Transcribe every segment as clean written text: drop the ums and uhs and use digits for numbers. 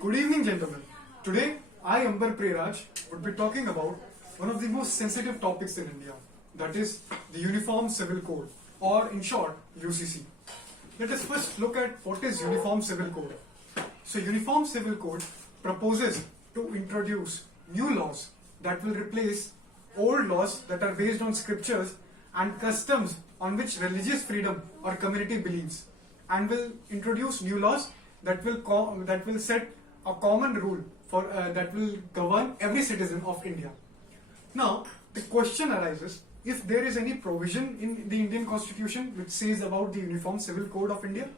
Good evening, gentlemen. Today, I, Ambar Preraj, would be talking about one of the most sensitive topics in India, that is the Uniform Civil Code, or in short, UCC. Let us first look at what is Uniform Civil Code. So, Uniform Civil Code proposes to introduce new laws that will replace old laws that are based on scriptures and customs on which religious freedom or community believes, and will introduce new laws that will set a common rule for that will govern every citizen of India. Now, the question arises: if there is any provision in the Indian Constitution which says about the Uniform Civil Code of India,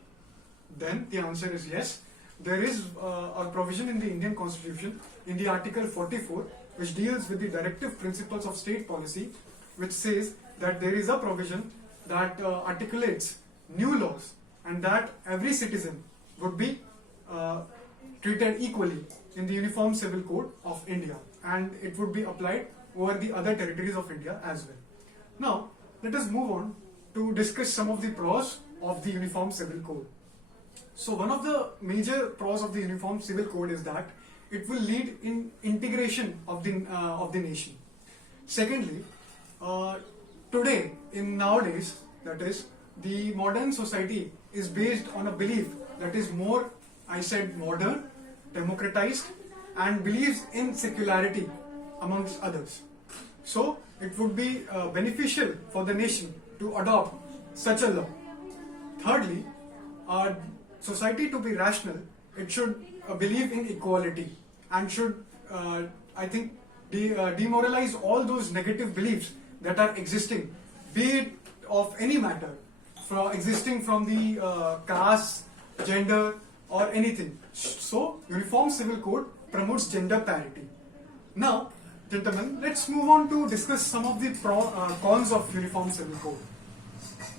then the answer is yes. There is a provision in the Indian Constitution in the Article 44 which deals with the directive principles of state policy, which says that there is a provision that articulates new laws and that every citizen would be treated equally in the Uniform Civil Code of India, and it would be applied over the other territories of India as well. Now, let us move on to discuss some of the pros of the Uniform Civil Code. So, one of the major pros of the Uniform Civil Code is that it will lead in integration of the nation. Secondly, today, nowadays, that is, the modern society is based on a belief that is more, modern, democratized, and believes in secularity amongst others. So, it would be beneficial for the nation to adopt such a law. Thirdly, society to be rational, it should believe in equality and should, demoralize all those negative beliefs that are existing, be it of any matter, existing from the caste, gender, or anything. So, Uniform Civil Code promotes gender parity. Now, gentlemen, let's move on to discuss some of the cons of Uniform Civil Code.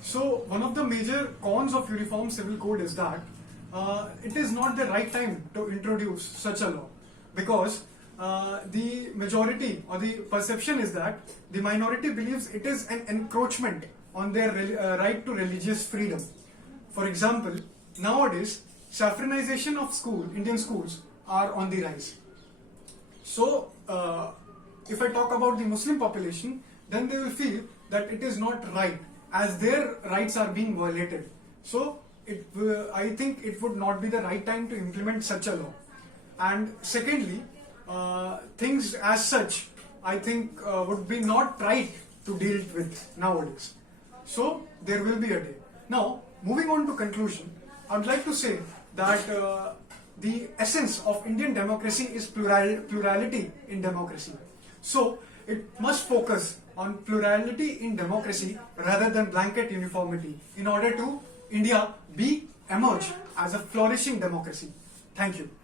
So, one of the major cons of Uniform Civil Code is that it is not the right time to introduce such a law, because the majority or the perception is that the minority believes it is an encroachment on their right to religious freedom. For example, nowadays, saffronization of Indian schools are on the rise. So, if I talk about the Muslim population, then they will feel that it is not right, as their rights are being violated. So, I think it would not be the right time to implement such a law. And secondly, things as such, I think, would be not right to deal with nowadays. So, there will be a day. Now, moving on to conclusion, I would like to say that the essence of Indian democracy is plurality in democracy. So, it must focus on plurality in democracy rather than blanket uniformity in order to India emerge as a flourishing democracy. Thank you.